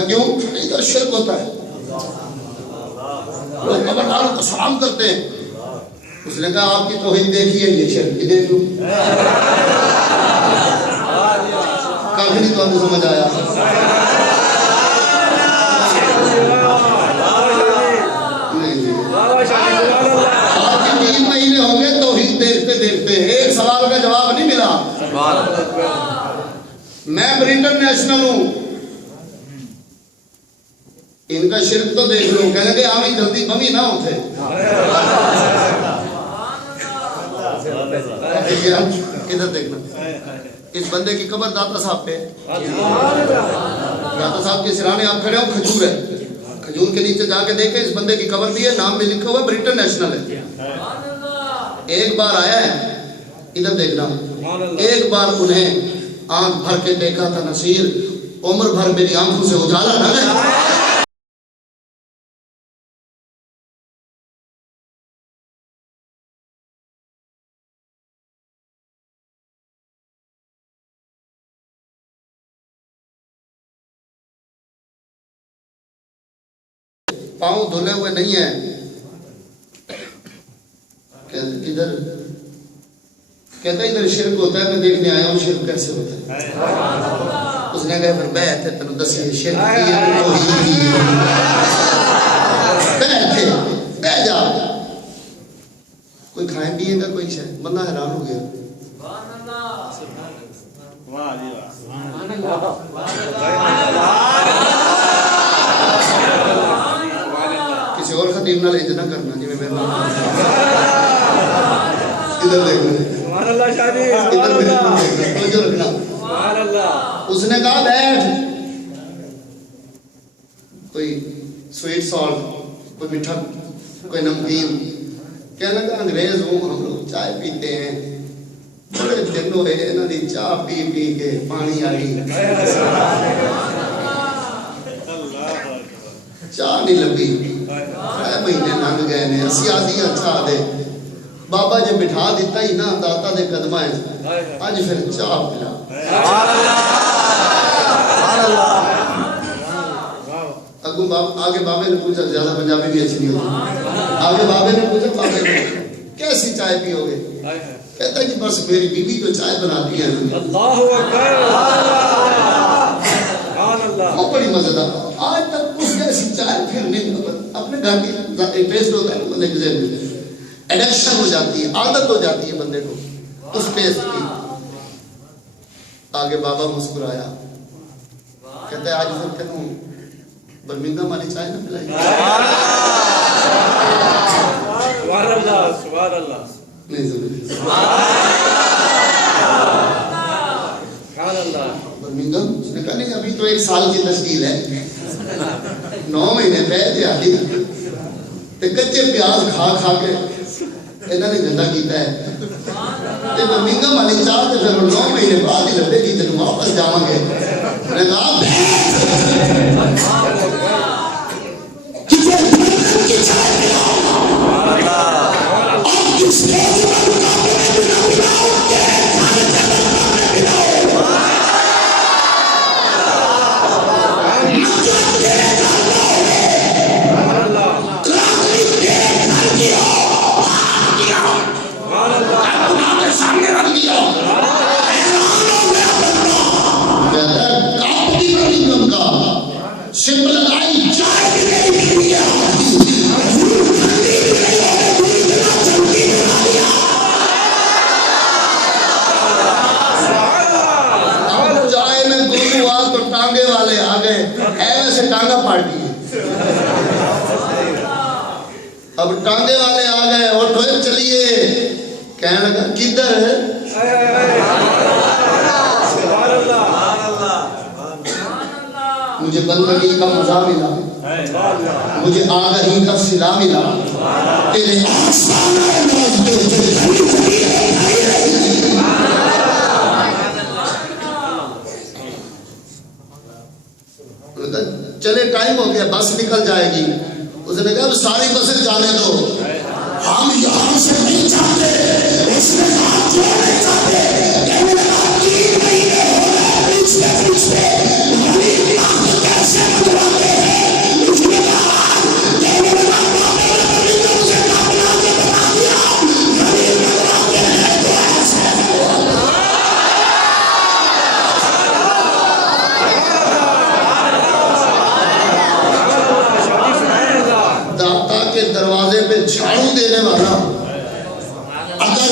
क्यों? इधर शिर्क होता है, लोग कब्रवालों को सलाम करते हैं। उसने कहा आपकी तौहीद देखी है, ये शिर्क की देख लो। काफी नहीं तो आपको समझ आया। आपके 3 महीने हो गए तौहीद देखते देखते, एक सवाल का जवाब नहीं मिला। मैं ब्रिटेन नेशनल हूं, इनका शिर्क तो देख लो। कहने के आमी जल्दी बमी ना उठे। इधर देखना, इस बंदे की कब्र दाता साहब पे। दाता साहब के सिराने आप खड़े हो, खजूर है, खजूर के नीचे जाके देखें, इस बंदे की कब्र भी है, नाम भी लिखा हुआ ब्रिटेन नेशनल है। एक बार आया है, इधर देखना, एक बार उन्हें आंख भर के देखा था नसीर, उम्र भर मेरी आंखों से उजाला न गया। पांव धुले हुए नहीं है, इधर कहता इधर शिर्क होता है, मैं देखने आया हूँ शिर्क कैसे होता है। उसने कहा फिर बैठ तेन दसिए शिर्क बैठ जा, कोई खाए पिएगा कोई शायद। बंदा हैरान हो गया। किसी और खतीब नाल इंज ना करना जिवें मेरे नाल। इधर देखना, उसने कहा बैठ, कोई स्वीट सॉल्ट, कोई मीठा, कोई नमकीन। कहने लगा अंग्रेज हूँ, हम लोग चाय पीते हैं, बड़े दिन हुए इन्हों की चाह पी पी के पानी आ गई, चाह नहीं लगी। 6 महीने लंघ गए ने, असी आदियां चाह दे। बाबा जी बिठा दिता ही ना दाता दे कदमां च, अज फिर चाह पिला। अगू आगे बाबे ने पूछा, ज्यादा पंजाबी भी अच्छी नहीं होती, आगे बाबे ने पूछा बाबे ने कैसी चाय पियोगे? कहता जी बस मेरी बीवी जो चाय बनाती है वो बड़ी मजेदार, आज तक कुछ ऐसी चाय फिर नहीं। अपने घर की टेस्ट होता है बंदे के ज़हन में, एडिक्शन हो जाती है, आदत हो जाती है बंदे को उस टेस्ट की। आगे बाबा मुस्कुराया, कहते आज फिर तेनू बर्मिंघम वाली चाय ना पिलाई। नहीं बर्मिंघम, उसने कहा नहीं अभी तो 1 साल की तश्कील है, 9 महीने पहले आती ते कच्चे प्याज खा खा के इन्होंने गंदा किया है। बर्मिंघम वाली चाह तो फिर 9 महीने बाद ही लभेगी, तेन वापस जावांगे। अब टांगे वाले आ गए और फिर चलिए, कहने लगा किधर है? मुझे बंदगी का मजा मिला, मुझे आगही का सिला मिला, तेरे चले टाइम हो गया, बस निकल जाएगी। उसने कहा सारी बसें जाने दो, हम यहाँ से नहीं जाते। उसने कहा क्यों नहीं जाते? कहने लगा 3 महीने हो गए पूछते पूछते कैसे झाड़ू देने वाला अगर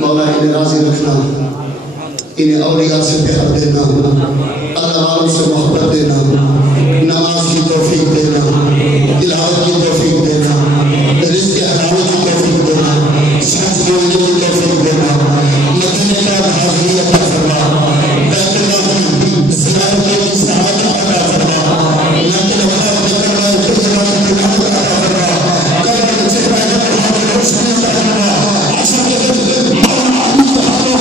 मौला इन्हें राजी रखना, इन्हें औलिया से प्यार देना, अल्लाह वालों से मोहब्बत देना, नमाज की तौफीक देना, तिलावत की तौफीक देना, रिज़्क़ हलाल की तौफीक देना, सच बोलने की तौफीक देना, मदीने का हाज़िरी अता फरमा, बैतुल्लाह की ज़ियारत की सआदत अता फरमा, नक़ल वफ़ात में करवाए खिदमत की अता फरमा, कब्र में चिराग की रोशनी अता फरमा, अशर के दिन मौला अली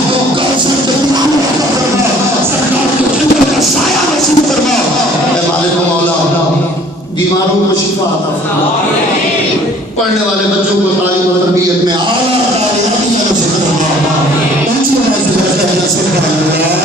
का कौसर के नाम अता फरमा, सरकार की खिदमत का साया नसीब फरमा। ऐ मालिक मौला बीमारों को शिफा अता फरमा, पढ़ने वाले बच्चों को तालीम और तरबियत में आला तालीम नसीब फरमा, ऊंची मंजिल नसीब फरमा।